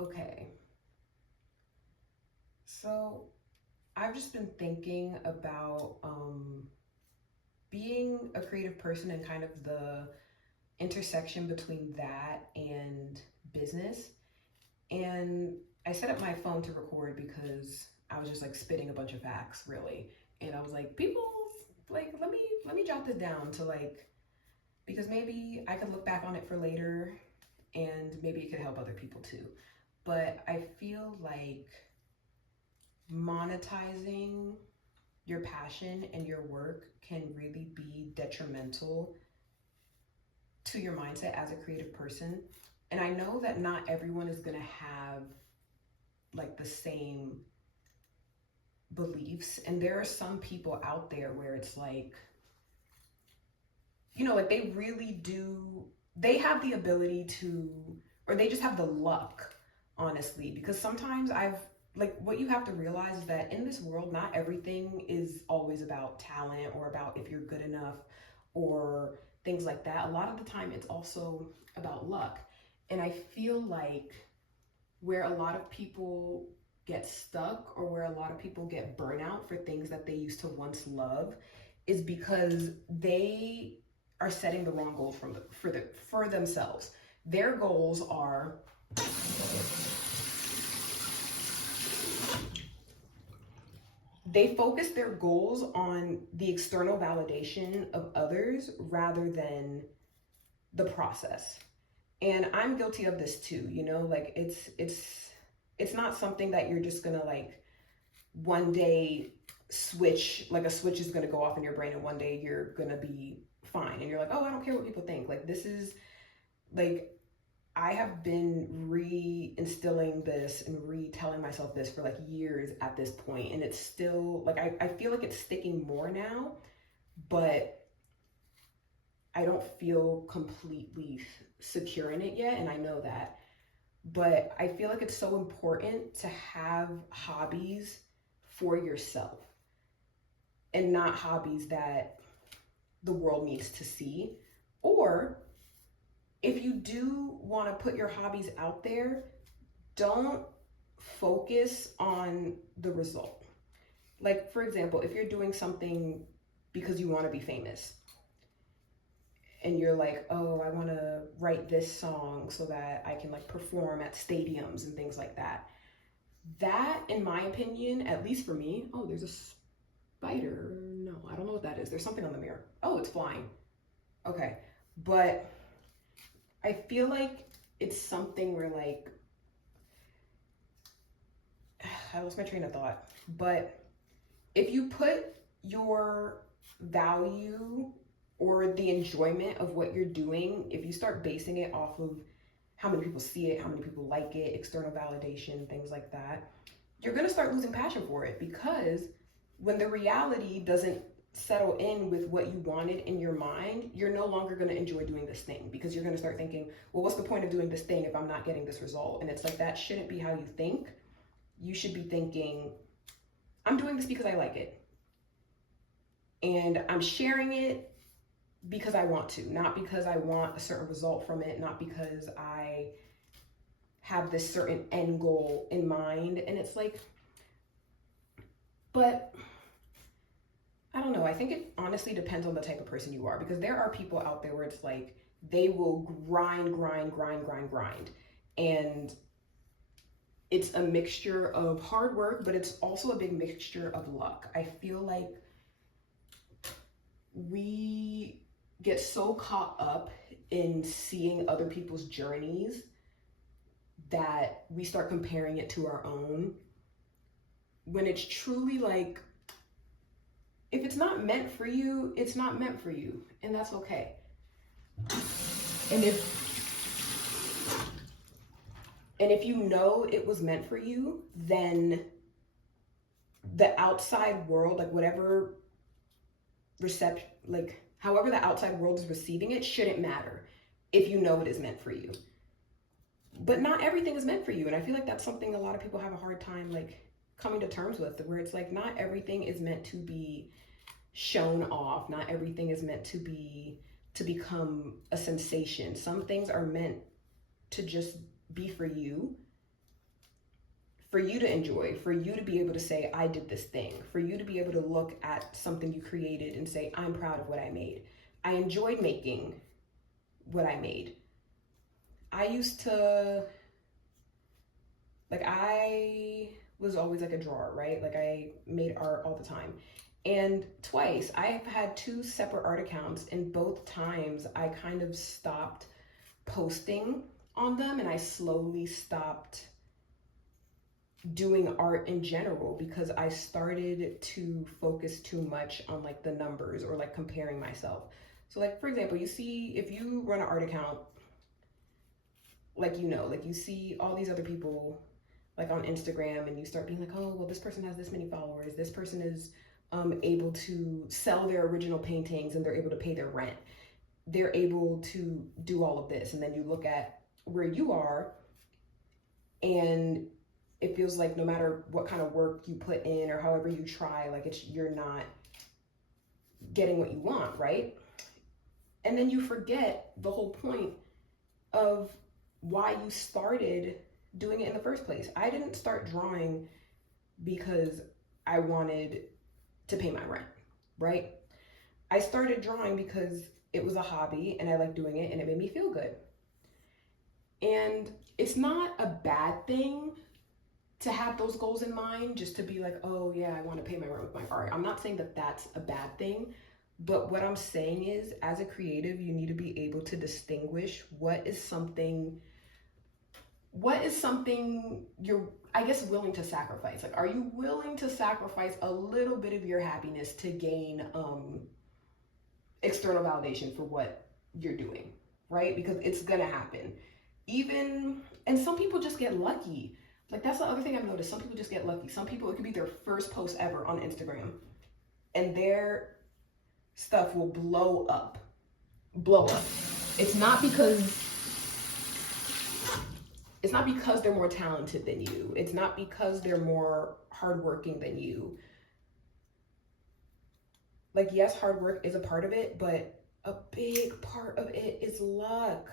Okay, so I've just been thinking about being a creative person and kind of the intersection between that and business. And I set up my phone to record because I was just like spitting a bunch of facts, really. And I was like, people, like, let me jot this down to like, because maybe I could look back on it for later and maybe it could help other people too. But I feel like monetizing your passion and your work can really be detrimental to your mindset as a creative person. And I know that not everyone is going to have like the same beliefs. And there are some people out there where it's like, like they really do, they have the ability to, or they just have the luck, honestly, because sometimes like, what you have to realize is that in this world, not everything is always about talent or about if you're good enough or things like that. A lot of the time, it's also about luck. And I feel like where a lot of people get stuck or where a lot of people get burnout for things that they used to once love is because they are setting the wrong goals for themselves. Their goals are they focus their goals on the external validation of others rather than the process. And I'm guilty of this too, like it's not something that you're just gonna like one day switch, like a switch is gonna go off in your brain and one day you're gonna be fine and you're like, oh, I don't care what people think. Like this is like I have been re-instilling this and retelling myself this for like years at this point, and it's still like I feel like it's sticking more now, but I don't feel completely secure in it yet, and I know that. But I feel like it's so important to have hobbies for yourself and not hobbies that the world needs to see. Or if you do want to put your hobbies out there, don't focus on the result. Like, for example, if you're doing something because you want to be famous and you're like, oh, I want to write this song so that I can like perform at stadiums and things like that. That, in my opinion, at least for me, oh, there's a spider. No, I don't know what that is. There's something on the mirror. Oh, it's flying. Okay. But I feel like it's something where like, I lost my train of thought. But if you put your value or the enjoyment of what you're doing, if you start basing it off of how many people see it, how many people like it, external validation, things like that, you're going to start losing passion for it because when the reality doesn't settle in with what you wanted in your mind, you're no longer going to enjoy doing this thing because you're going to start thinking, well, what's the point of doing this thing if I'm not getting this result? And it's like, that shouldn't be how you think. You should be thinking, I'm doing this because I like it. And I'm sharing it because I want to, not because I want a certain result from it, not because I have this certain end goal in mind. And it's like, but I don't know. I think it honestly depends on the type of person you are because there are people out there where it's like they will grind. And it's a mixture of hard work, but it's also a big mixture of luck. I feel like we get so caught up in seeing other people's journeys that we start comparing it to our own when it's truly like, if it's not meant for you, it's not meant for you, and that's okay. And if you know it was meant for you, then the outside world, like whatever reception, like however the outside world is receiving it, shouldn't matter if you know it is meant for you. But not everything is meant for you, and I feel like that's something a lot of people have a hard time like coming to terms with, where it's like not everything is meant to be shown off, not everything is meant to become a sensation. Some things are meant to just be for you, for you to enjoy, for you to be able to say, I did this thing, for you to be able to look at something you created and say, I'm proud of what I made. I enjoyed making what I made. I used to, like, I was always like a drawer, right? Like, I made art all the time. And twice, I've had 2 separate art accounts, and both times I kind of stopped posting on them, and I slowly stopped doing art in general because I started to focus too much on like the numbers or like comparing myself. So like, for example, you see, if you run an art account, like, you know, like you see all these other people like on Instagram, and you start being like, oh, well, this person has this many followers. This person is able to sell their original paintings, and they're able to pay their rent. They're able to do all of this. And then you look at where you are, and it feels like no matter what kind of work you put in or however you try, like you're not getting what you want, right? And then you forget the whole point of why you started doing it in the first place. I didn't start drawing because I wanted to pay my rent, right? I started drawing because it was a hobby and I liked doing it and it made me feel good. And it's not a bad thing to have those goals in mind, just to be like, oh yeah, I want to pay my rent with my art. I'm not saying that that's a bad thing, but what I'm saying is, as a creative, you need to be able to distinguish what is something you're, I guess, willing to sacrifice. Like, are you willing to sacrifice a little bit of your happiness to gain external validation for what you're doing, right? Because it's gonna happen. And some people just get lucky. Like, that's the other thing I've noticed. Some people just get lucky. Some people, it could be their first post ever on Instagram, and their stuff will blow up. It's not because they're more talented than you. It's not because they're more hardworking than you. Like, yes, hard work is a part of it, but a big part of it is luck.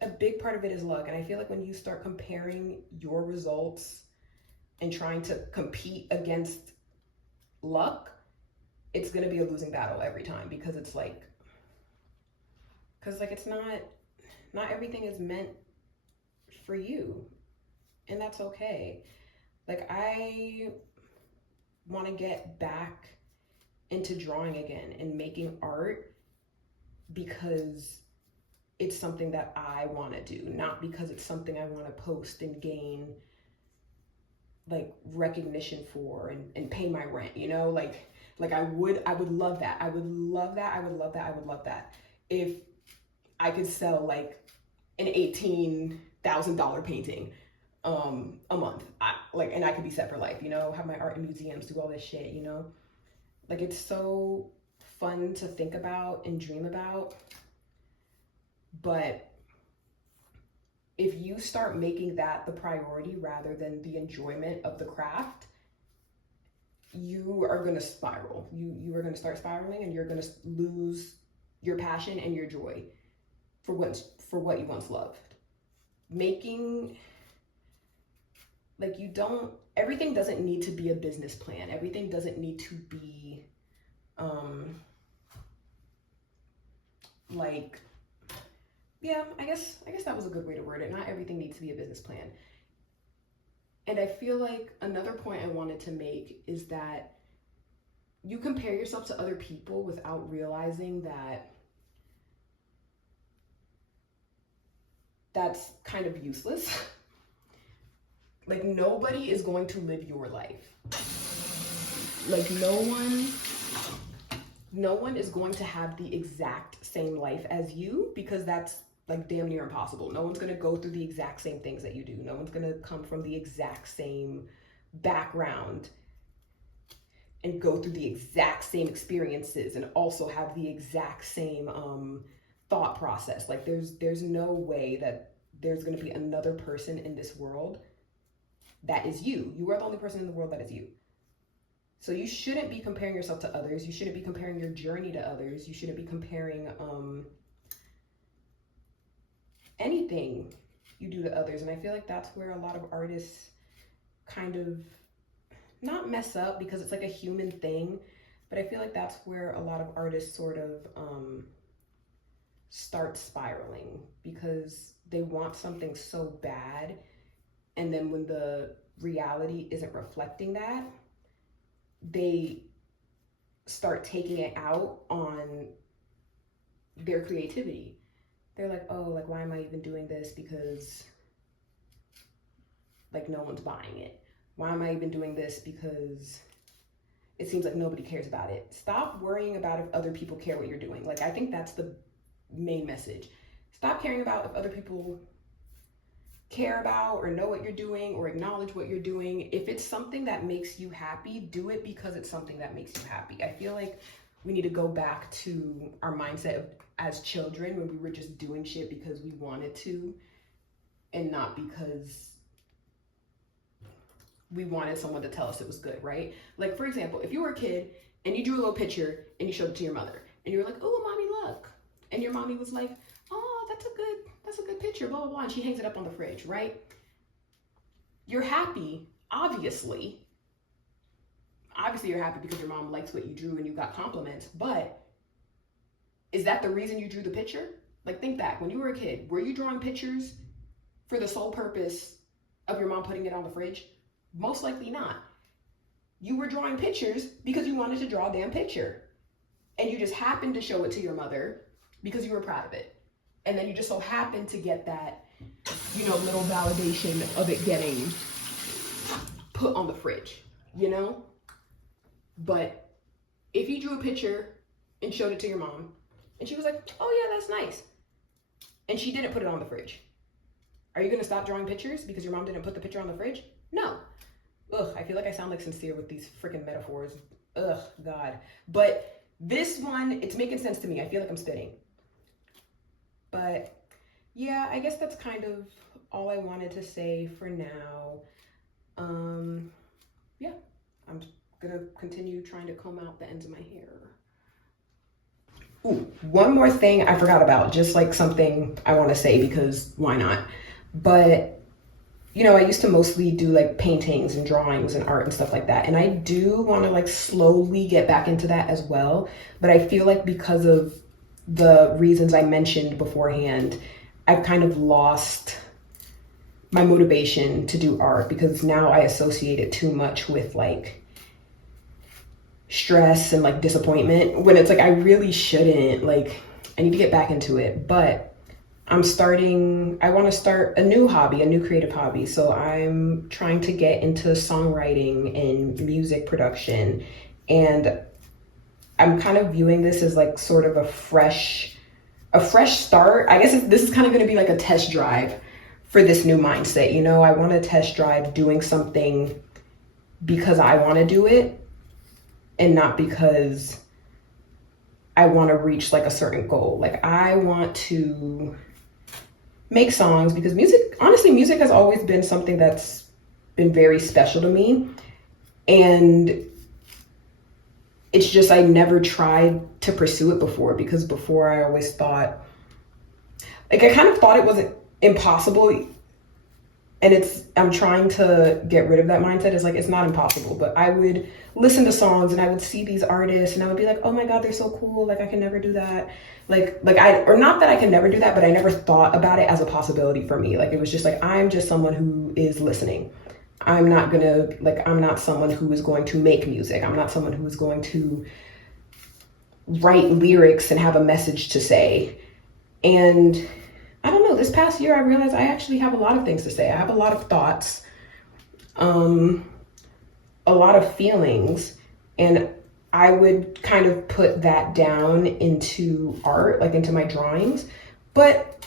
A big part of it is luck. And I feel like when you start comparing your results and trying to compete against luck, it's going to be a losing battle every time, because it's like, it's not everything is meant for you, and that's okay. Like, I want to get back into drawing again and making art because it's something that I want to do, not because it's something I want to post and gain like recognition for and pay my rent, you know? Like I would love that. I would love that if I could sell like an $18,000 painting a month. And I could be set for life, you know, have my art in museums, do all this shit, you know? Like, it's so fun to think about and dream about. But if you start making that the priority rather than the enjoyment of the craft, you are going to spiral. You are going to start spiraling, and you're going to lose your passion and your joy for what you once loved. Everything doesn't need to be a business plan. Everything doesn't need to be I guess that was a good way to word it. Not everything needs to be a business plan. And I feel like another point I wanted to make is that you compare yourself to other people without realizing that that's kind of useless. Like, nobody is going to live your life. Like, no one is going to have the exact same life as you, because that's like damn near impossible. No one's going to go through the exact same things that you do. No one's going to come from the exact same background and go through the exact same experiences and also have the exact same thought process. Like, there's no way that there's going to be another person in this world that is you. You are the only person in the world that is you. So you shouldn't be comparing yourself to others. You shouldn't be comparing your journey to others. You shouldn't be comparing anything you do to others. And I feel like that's where a lot of artists kind of not mess up, because it's like a human thing, but I feel like that's where a lot of artists sort of start spiraling, because they want something so bad, and then when the reality isn't reflecting that, they start taking it out on their creativity. They're like, oh, like, why am I even doing this? Because like no one's buying it. Why am I even doing this? Because it seems like nobody cares about it. Stop worrying about if other people care what you're doing. Like, I think that's the main message. Stop caring about if other people care about or know what you're doing or acknowledge what you're doing. If it's something that makes you happy, do it because it's something that makes you happy. I feel like we need to go back to our mindset of, as children, when we were just doing shit because we wanted to and not because we wanted someone to tell us it was good, right? Like, for example, if you were a kid and you drew a little picture and you showed it to your mother and you were like, oh, mommy, look. And your mommy was like, oh, that's a good picture, blah, blah, blah. And she hangs it up on the fridge, right? You're happy, obviously. Obviously you're happy because your mom likes what you drew and you got compliments, but is that the reason you drew the picture? Like, think back, when you were a kid, were you drawing pictures for the sole purpose of your mom putting it on the fridge? Most likely not. You were drawing pictures because you wanted to draw a damn picture. And you just happened to show it to your mother because you were proud of it. And then you just so happened to get that, you know, little validation of it getting put on the fridge, you know? But if you drew a picture and showed it to your mom and she was like, oh yeah, that's nice, and she didn't put it on the fridge, are you gonna stop drawing pictures because your mom didn't put the picture on the fridge? No. Ugh, I feel like I sound like sincere with these freaking metaphors. Ugh, God. But this one, it's making sense to me. I feel like I'm spitting. But yeah, I guess that's kind of all I wanted to say for now. Yeah, I'm gonna continue trying to comb out the ends of my hair. Ooh, one more thing I forgot about, just like something I want to say because why not? But you know, I used to mostly do like paintings and drawings and art and stuff like that. And I do want to like slowly get back into that as well. But I feel like because of the reasons I mentioned beforehand, I've kind of lost my motivation to do art because now I associate it too much with like stress and like disappointment, when it's like I really shouldn't. Like, I need to get back into it. But I want to start a new hobby, a new creative hobby. So I'm trying to get into songwriting and music production. And I'm kind of viewing this as like sort of a fresh start. I guess this is kind of going to be like a test drive for this new mindset. You know, I want to test drive doing something because I want to do it and not because I want to reach like a certain goal. Like, I want to make songs because music has always been something that's been very special to me. And it's just, I never tried to pursue it before, because before I always thought, like, I kind of thought it wasn't impossible. And I'm trying to get rid of that mindset. It's like, it's not impossible, but I would listen to songs and I would see these artists and I would be like, oh my God, they're so cool. Like, I can never do that. Or not that I can never do that, but I never thought about it as a possibility for me. Like, it was just like, I'm just someone who is listening. I'm not someone who is going to make music. I'm not someone who is going to write lyrics and have a message to say. And I don't know, this past year I realized I actually have a lot of things to say. I have a lot of thoughts, a lot of feelings, and I would kind of put that down into art, like into my drawings. But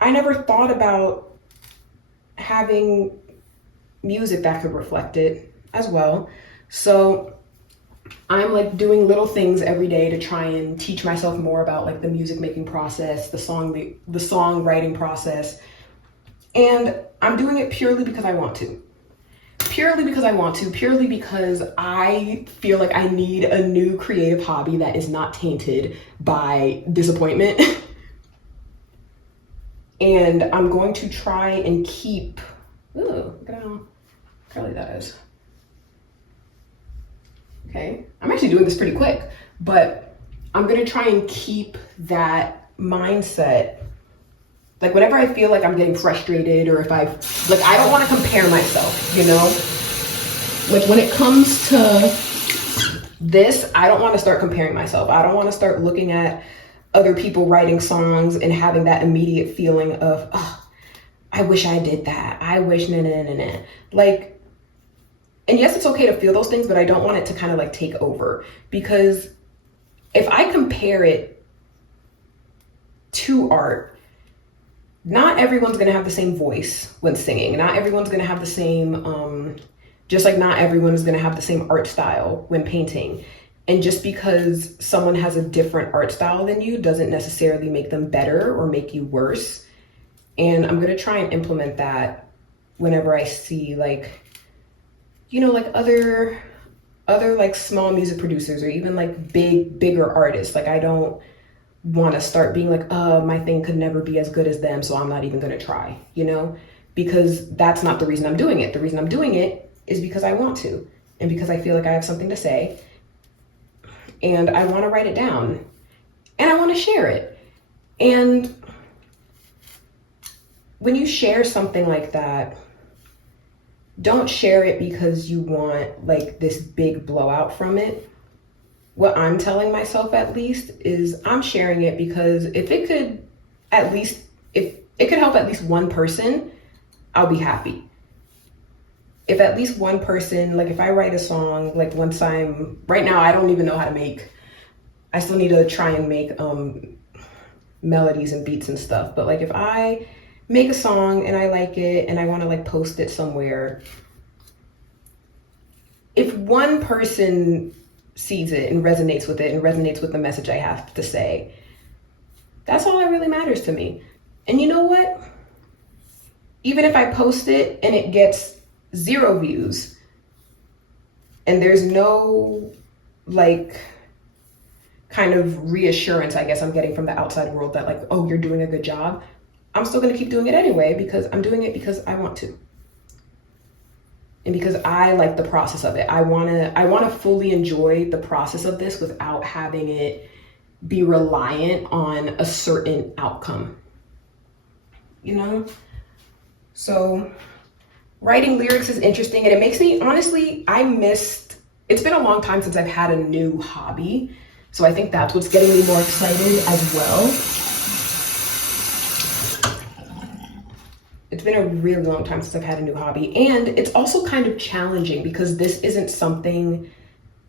I never thought about having music that could reflect it as well. So I'm like doing little things every day to try and teach myself more about like the music making process, the songwriting process. And I'm doing it purely because I want to. Purely because I feel like I need a new creative hobby that is not tainted by disappointment. And I'm going to try and keep, look at how curly that is. Okay, I'm actually doing this pretty quick, but I'm gonna try and keep that mindset. Like whenever I feel like I'm getting frustrated, or if I don't want to compare myself, you know? Like when it comes to this, I don't want to start comparing myself. I don't want to start looking at other people writing songs and having that immediate feeling of, oh, I wish I did that. I wish, nah. Like, and yes, it's okay to feel those things, but I don't want it to kind of like take over, because if I compare it to art, not everyone's going to have the same voice when singing. Not everyone's going to have the same, just like not everyone is going to have the same art style when painting. And just because someone has a different art style than you doesn't necessarily make them better or make you worse. And I'm going to try and implement that whenever I see like, you know, like other like small music producers, or even like bigger artists. Like I don't want to start being like, my thing could never be as good as them, so I'm not even going to try, you know, because that's not the reason I'm doing it. The reason I'm doing it is because I want to, and because I feel like I have something to say, and I want to write it down, and I want to share it. And when you share something like that, don't share it because you want like this big blowout from it. What I'm telling myself, at least, is I'm sharing it because if it could help at least one person, I'll be happy. If at least one person, like if I write a song, like right now I don't even know how to I still need to try and make melodies and beats and stuff. But like if I make a song and I like it and I want to like post it somewhere, if one person sees it and resonates with it and resonates with the message I have to say, that's all that really matters to me. And you know what? Even if I post it and it gets 0 views and there's no like kind of reassurance I guess I'm getting from the outside world that like, oh, you're doing a good job, I'm still gonna keep doing it anyway, because I'm doing it because I want to. And because I like the process of it. I wanna fully enjoy the process of this without having it be reliant on a certain outcome, you know? So writing lyrics is interesting, and it makes me, honestly, it's been a long time since I've had a new hobby. So I think that's what's getting me more excited as well. It's been a really long time since I've had a new hobby, and it's also kind of challenging because this isn't something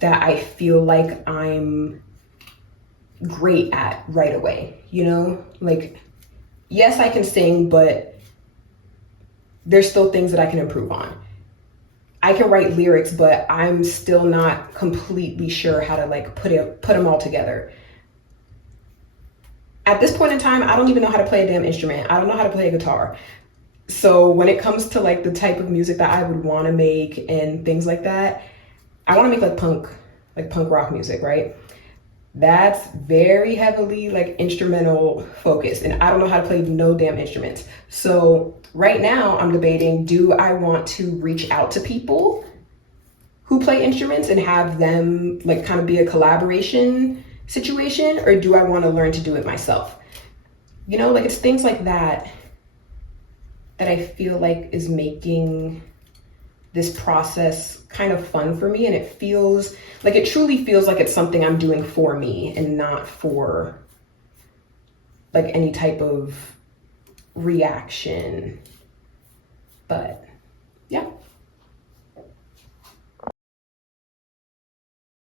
that I feel like I'm great at right away, you know? Like, yes, I can sing, but there's still things that I can improve on. I can write lyrics, but I'm still not completely sure how to like put them all together. At this point in time, I don't even know how to play a damn instrument. I don't know how to play a guitar. So when it comes to like the type of music that I would want to make and things like that, I want to make like punk rock music, right? That's very heavily like instrumental focused, and I don't know how to play no damn instruments. So right now I'm debating, do I want to reach out to people who play instruments and have them like kind of be a collaboration situation, or do I want to learn to do it myself? You know, like it's things like that that I feel like is making this process kind of fun for me, and it truly feels like it's something I'm doing for me and not for like any type of reaction. But